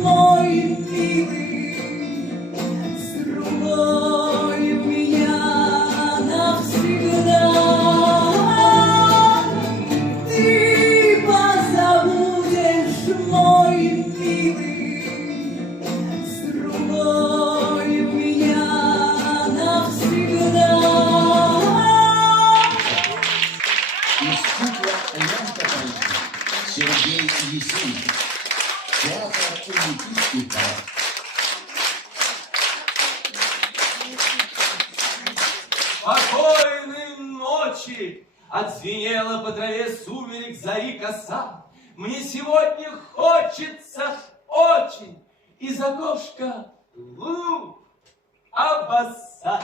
мой милый, с другой у меня навсегда. Ты позабудешь, мой милый, с другой у меня навсегда. Из цикла «Лента пойти» Сергей Есенин. Театр Олимпийский парк. Спокойной ночи! Отзвенела по траве сумерек зари коса. Мне сегодня хочется очень из окошка луну обоссать.